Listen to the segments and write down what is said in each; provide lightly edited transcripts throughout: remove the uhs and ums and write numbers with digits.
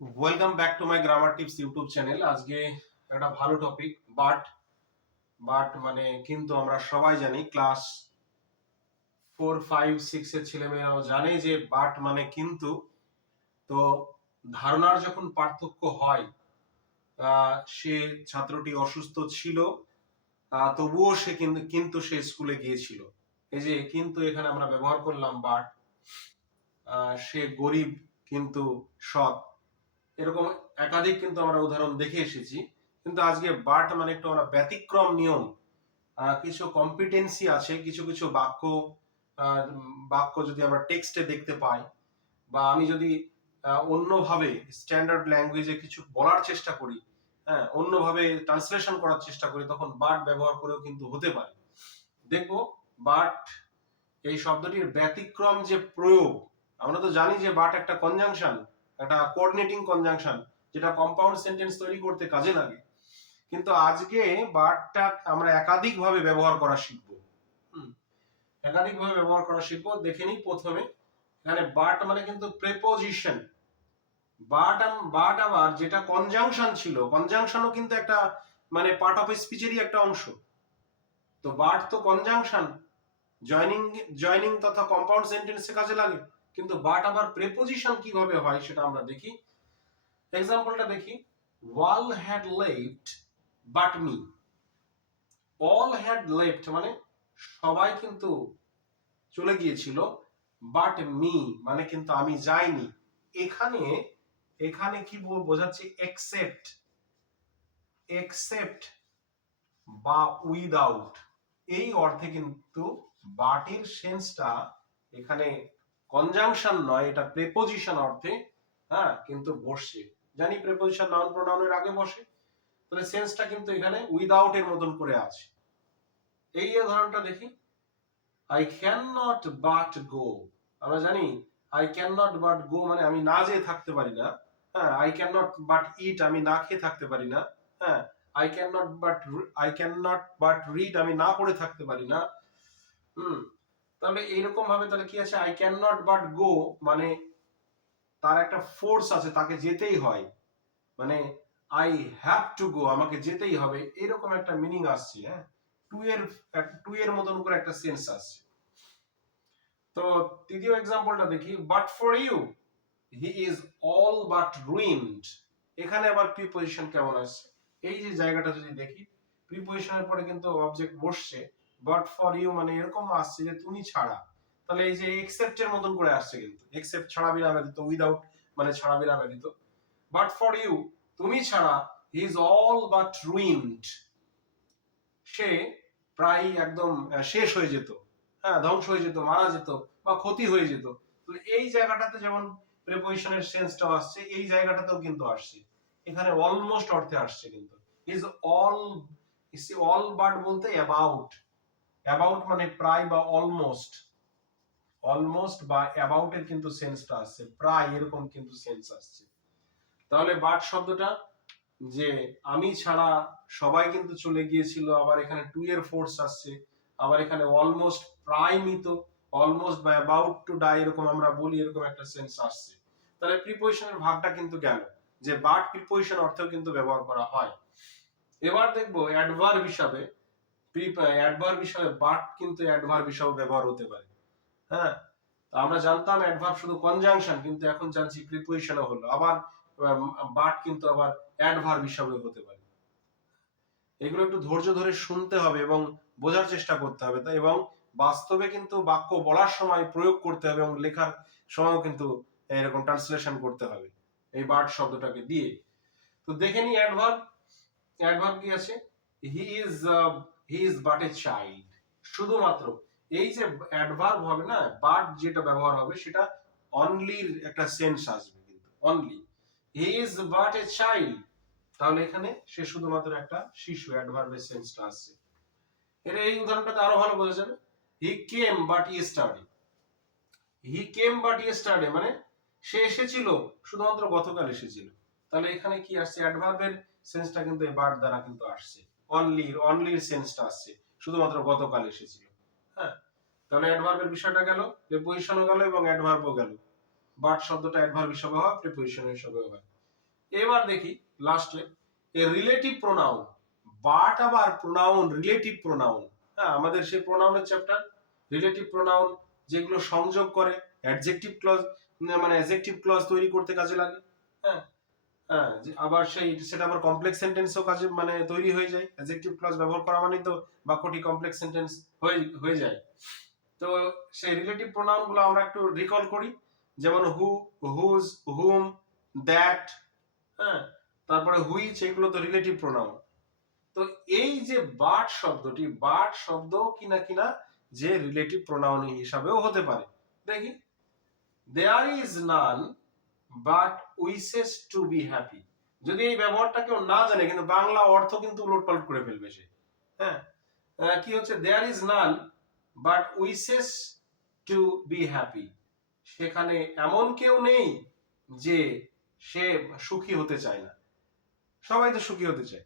Welcome back to my grammar tips YouTube channel. আজকে একটা ভালো টপিক, বাট। বাট মানে কিন্তু আমরা সবাই জানি, ক্লাস 4, 5, 6 এর ছেলেমেয়েরাও জানে যে বাট মানে কিন্তু। তো ধারণার যখন পার্থক্য হয়, সে ছাত্রটি অসুস্থ ছিল, তবুও সে কিন্তু সে স্কুলে গিয়েছিল। এই যে কিন্তু এখানে আমরা ব্যবহার করলাম বাট। সে গরিব কিন্তু সৎ, এরকম একাধিক কিন্তু আমরা উদাহরণ দেখে এসেছি। কিন্তু আজকে বাট মানে একটু আমরা ব্যতিক্রম নিয়ম, কিছু কম্পিটেন্সি আছে, কিছু কিছু বাক্য যদি আমরা টেক্সটে দেখতে পাই, বা আমি যদি অন্যভাবে স্ট্যান্ডার্ড ল্যাঙ্গুয়েজে কিছু বলার চেষ্টা করি, হ্যাঁ, অন্যভাবে ট্রান্সলেশন করার চেষ্টা করি, তখন বাট ব্যবহার করেও কিন্তু হতে পারে। দেখবো বাট এই শব্দটির ব্যতিক্রম যে প্রয়োগ। আমরা তো জানি যে বাট একটা কনজাংশন, একটা কোঅর্ডিনেটিং কনজাংশন, যেটা কম্পাউন্ড সেন্টেন্স তৈরি করতে কাজে লাগে। কিন্তু আজকে বাটটা আমরা একাধিক ভাবে ব্যবহার করা শিখবো। একাধিক ভাবে ব্যবহার করা শিখবো। দেখে নিই প্রথমে, এখানে বাট মানে কিন্তু প্রেপোজিশন। বাট আবার যেটা কনজাংশন ছিল, কনজাংশনও কিন্তু একটা মানে পার্ট অফ স্পিচেরই একটা অংশ। তো বাট তো কনজাংশন, জয়নিং জয়নিং তথা কম্পাউন্ড সেন্টেন্সে কাজে লাগে। কিন্তু বাট আবার প্রেপোজিশন কিভাবে হয় সেটা আমরা দেখি। এক্সাম্পলটা দেখি। All had left but me. All had left মানে সবাই কিন্তু চলে গিয়েছিল, বাট মি মানে কিন্তু আমি যাইনি। এখানে এখানে কি বোঝাচ্ছে? এক্সেপ্ট, এক্সেপ্ট বা উইদাউট, এই অর্থে কিন্তু বাটের সেন্সটা এখানে কনজাংশন নয়, এটা প্রেপোজিশন অর্থে, হ্যাঁ, কিন্তু বসছে। জানি প্রেপোজিশন নাউন প্রোনাউনের আগে বসে, তাহলে সেন্সটা কিন্তু এখানে উইদাউট এর মতন করে আছে। এই উদাহরণটা দেখি। আই ক্যান নট বাট গো। আমরা জানি আই ক্যান নট বাট গো মানে আমি না যেয়ে থাকতে পারি না। হ্যাঁ, I can not but it, আমি না খেয়ে থাকতে পারি না। হ্যাঁ, I can not but read, আমি না পড়ে থাকতে পারি না। তাহলে এইরকম ভাবে তাহলে কি আছে? আই ক্যান নট বাট গো মানে তার একটা ফোর্স আছে, তাকে যেতেই হয়, মানে আই হ্যাভ টু গো, আমাকে যেতেই হবে, এরকম একটা মিনিং আসছে। হ্যাঁ, টু এর মতন করে একটা সেন্স আসছে। তো তৃতীয় এক্সাম্পলটা দেখি। But for you he is all but ruined. এখানে আবার প্রিপোজিশন কেমন আসছে? এই যে জায়গাটা যদি দেখি, প্রিপোজিশনের পরে কিন্তু অবজেক্ট বসছে, বাট ফর ইউ মানে এরকম আসছে যে তুমি ছাড়া। তাহলে এই যে এক্সেপ্ট এর মতন করে আসছে, কিন্তু এক্সেপ্ট ছাড়া বিরামে দিত, উইদাউট মানে ছাড়া বিরামে দিত। বাট ফর ইউ তুমি ছাড়া, হি ইজ অল বাট রুইনড, সে প্রায় একদম শেষ হয়ে যেত, হ্যাঁ, ধ্বংস হয়ে যেত, মারা যেত বা ক্ষতি হয়ে যেত। তো এই জায়গাটাতে যেমন প্রিপোজিশনের সেন্সটাও আসছে, এই জায়গাটাতেও কিন্তু আসছে। এখানে অলমোস্ট অর্থে আসছে কিন্তু। ইজ অল, অল বাট বলতে অ্যাবাউট, অ্যাবাউট মানে প্রায় বা অলমোস্ট, অলমোস্ট বা অ্যাবাউট এর কিন্তু সেন্সটা আসছে, প্রায় এরকম কিন্তু সেন্স আসছে। তাহলে বাট শব্দটা যে আমি ছাড়া সবাই কিন্তু চলে গিয়েছিল, আবার এখানে টু এর ফোর্স আসছে, আবার এখানে অলমোস্ট প্রায় মৃত, অলমোস্ট বা অ্যাবাউট টু ডাই এরকম আমরা বলি, এরকম একটা সেন্স আসছে। তাহলে প্রিপোজিশনের ভাগটা কিন্তু গেল, যে বাট প্রিপোজিশন অর্থেও কিন্তু ব্যবহার করা হয়। এবার দেখবো অ্যাডভার্ব হিসাবে, অ্যাডভার্ব হিসাবে বাট কিন্তু অ্যাডভার্ব হিসাবে ব্যবহার হতে পারে। হ্যাঁ, আমরা জানতাম অ্যাডভার্ব শুধু কনজাংশন, কিন্তু এখন জানছি প্রিপোজিশনও হলো। আবার বাট কিন্তু আবার অ্যাডভার্ব হিসাবে হতে পারে। এগুলো একটু ধৈর্য ধরে শুনতে হবে এবং বোঝার চেষ্টা করতে হবে, তাই এবং বাস্তবে কিন্তু বাক্য বলার সময় প্রয়োগ করতে হবে, এবং লেখার সময়ও কিন্তু এরকম ট্রান্সলেশন করতে হবে এই বাট শব্দটাকে দিয়ে। তো দেখে নি অ্যাডভার্ব। অ্যাডভার্ব কি আছে? He is he is but a child. শুধুমাত্র এই যে অ্যাডভার্ব হবে না, বাট যেটা ব্যবহার হবে সেটা অনলির একটা সেন্স আসবে, কিন্তু only. He is but a child, তাহলে এখানে সে শুধুমাত্র একটা শিশু, অ্যাডভার্বের সেন্সটা আসছে। এর এই উদাহরণটাতে আরো ভালো বোঝা যাবে। He came but yesterday. He came but yesterday মানে সে এসেছিল, শুধুমাত্র গতকাল এসেছিল। তাহলে এখানে কি আসছে? অ্যাডভার্বের সেন্সটা কিন্তু এই বাট দ্বারা কিন্তু আসছে, অনলির সেন্সটা আসছে, শুধুমাত্র গতকাল এসেছিল। হ্যাঁ, তাহলে অ্যাডভার্বের বিষয়টা গেল, প্রিপোজিশনও গেল এবং অ্যাডভার্বও গেল। বাট শব্দটা অ্যাডভার্ব হিসেবে হয়, প্রিপোজিশন হিসেবে হয়। এবার দেখি লাস্টে এ রিলেটিভ প্রোনাউন, বাট আবার প্রোনাউন, রিলেটিভ প্রোনাউন। হ্যাঁ, আমাদের সেই প্রোনাউনের চ্যাপ্টার, রিলেটিভ প্রোনাউন যেগুলো সংযোগ করে অ্যাডজেক্টিভ ক্লজ, মানে অ্যাডজেক্টিভ ক্লজ তৈরি করতে কাজে লাগে। হ্যাঁ, হ্যাঁ, আবার সেটা আবার কমপ্লেক্স সেন্টেন্সও কাজে মানে তৈরি হয়ে যায়। অ্যাডজেক্টিভ ক্লজ ব্যবহার করা মানে তো বাক্যটি কমপ্লেক্স সেন্টেন্স হয়ে যায়। তো সেই রিলেটিভ প্রোনাউন গুলো আমরা একটু রিকল করি, যেমন হু, হুজ, হুম, দ্যাট। হ্যাঁ, তারপরে হুইচ, এগুলো তো রিলেটিভ প্রোনাউন। তো এই যে বাট শব্দটি, বাট শব্দ কিনা কিনা যে রিলেটিভ প্রোনাউন হিসাবেও হতে পারে। দেখি, there is none but wishes to be happy. যদি এই ব্যবহারটা কেউ না জানে, কিন্তু বাংলা অর্থ কিন্তু উলটপালট করে ফেলবে সে। হ্যাঁ, কি হচ্ছে, there is none but wishes to be happy. সেখানে এমন কেউ নেই যে সে সুখী হতে চায় না। সবাই তো সুখী হতে চায়।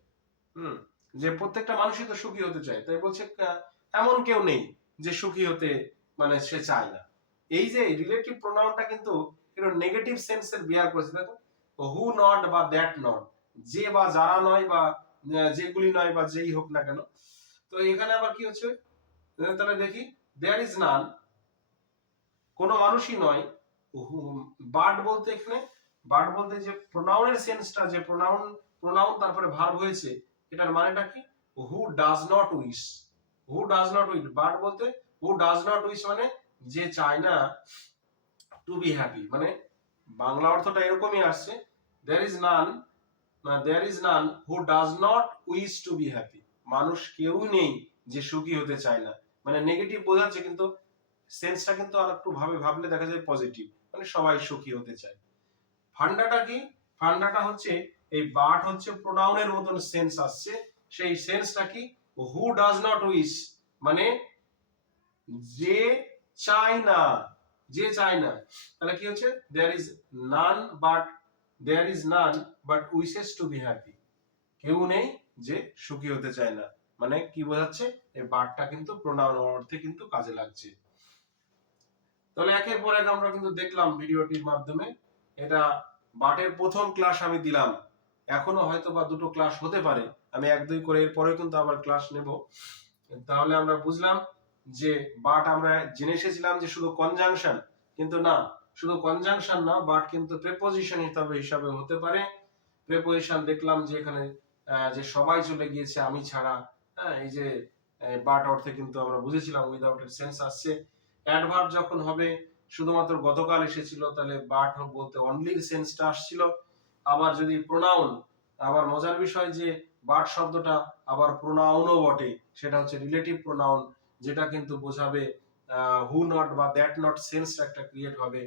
যে প্রত্যেকটা মানুষই তো সুখী হতে চায়, তাই বলছে এমন কেউ নেই যে সুখী হতে মানে সে চায় না। এই যে রিলেটিভ প্রোনাউনটা কিন্তু একটু নেগেটিভ সেন্সের বিয়ার করেছে। দেখো, হু নট বা দ্যাট নট, যে বা যারা নয় বা যেগুলি নয় বা যেই হোক না কেন। তো এখানে আবার কি হচ্ছে, তাহলে দেখি, দেয়ার ইজ নান, কোনো মানুষই নয়। বাট বলতে এখানে, বাট বলতে যে প্রোনাউনের সেন্সটা, যে প্রোনাউন, প্রোনাউন তারপরে ভার্ব হয়েছে, এটার মানেটা কি, হু does not wish. Who does not wish, but বলতে হু ডাজ নট উইশ মানে যে চায় না টু বি হ্যাপি, মানে বাংলা অর্থটা এরকমই আসছে, there is none, there is none who does not wish to be happy. মানুষ কেউ নেই যে সুখী হতে চায় না, মানে নেগেটিভ বোঝাচ্ছে, কিন্তু সেন্সটা কিন্তু আর একটু ভাবলে দেখা যায় পজিটিভ, মানে সবাই সুখী হতে চায়। ফান্ডাটা কি, ফান্ডাটা হচ্ছে এই বাট হচ্ছে প্রোনাউনের মতন সেন্স আসছে, সেই সেন্সটা কি, হু ডাজ নট উইশ মানে যে চায় না, যে চায় না। তাহলে কি হচ্ছে, there is none but, there is none but wishes to be happy. কেউ নেই যে সুখী হতে চায় না, মানে কি বোঝাচ্ছে, এই বাটটা কিন্তু প্রোনাউন অর্থে কিন্তু কাজে লাগছে। তাহলে একের পর এক আমরা কিন্তু দেখলাম ভিডিওটির মাধ্যমে, এটা বাটের প্রথম ক্লাস আমি দিলাম, এখনো হয়তো বা দুটো ক্লাস হতে পারে, আমি এক দুই করে এরপরে কিন্তু আবার ক্লাস নেব। তাহলে আমরা বুঝলাম যে বাট আমরা জেনে এসেছিলাম যে শুধু কনজাংশন, কিন্তু না, শুধু কনজাংশন না, বাট কিন্তু প্রেপোজিশন হিসাবে হতে পারে। প্রেপোজিশন দেখলাম যে এখানে যে সবাই চলে গিয়েছে আমি ছাড়া। হ্যাঁ, এই যে বাট অর্থে কিন্তু আমরা বুঝেছিলাম উইদাউট এর সেন্স আসছে। অ্যাডভার্ব যখন হবে, শুধুমাত্র গতকাল এসেছিল, তাহলে বাট বলতে অনলির সেন্সটা আসছিল। আবার যদি প্রোনাউন, আবার মজার বিষয় যে বাট শব্দটা আবার প্রোনাউনও বটে, সেটা হচ্ছে রিলেটিভ প্রোনাউন, যেটা কিন্তু বোঝাবে হু নট বা দ্যাট নট সেন্সটা একটা ক্রিয়েট হবে।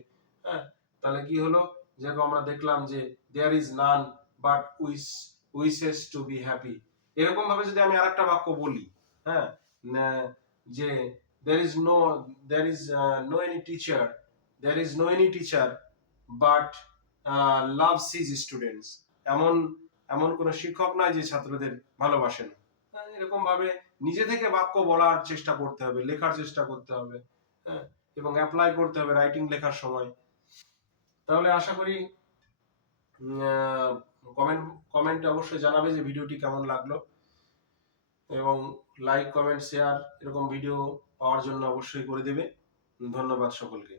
হ্যাঁ, তাহলে কি হলো, যেরকম আমরা দেখলাম যে there is none but wishes to be happy. এরকম ভাবে যদি আমি আরেকটা বাক্য বলি, হ্যাঁ, যে there is no, there is no any teacher, there is no any teacher but loves his students। এমন এমন কোন শিক্ষক নাই যে ছাত্রদের ভালোবাসেন। এরকম ভাবে নিজে থেকে বাক্য বলার চেষ্টা করতে হবে, লেখার চেষ্টা করতে হবে। হ্যাঁ, এবং অ্যাপ্লাই করতে হবে রাইটিং লেখার সময়। তাহলে আশা করি কমেন্ট কমেন্টে অবশ্যই জানাবে যে ভিডিওটি কেমন লাগলো, এবং লাইক, কমেন্ট, শেয়ার এরকম ভিডিও পাওয়ার জন্য অবশ্যই করে দেবে। ধন্যবাদ সকলকে।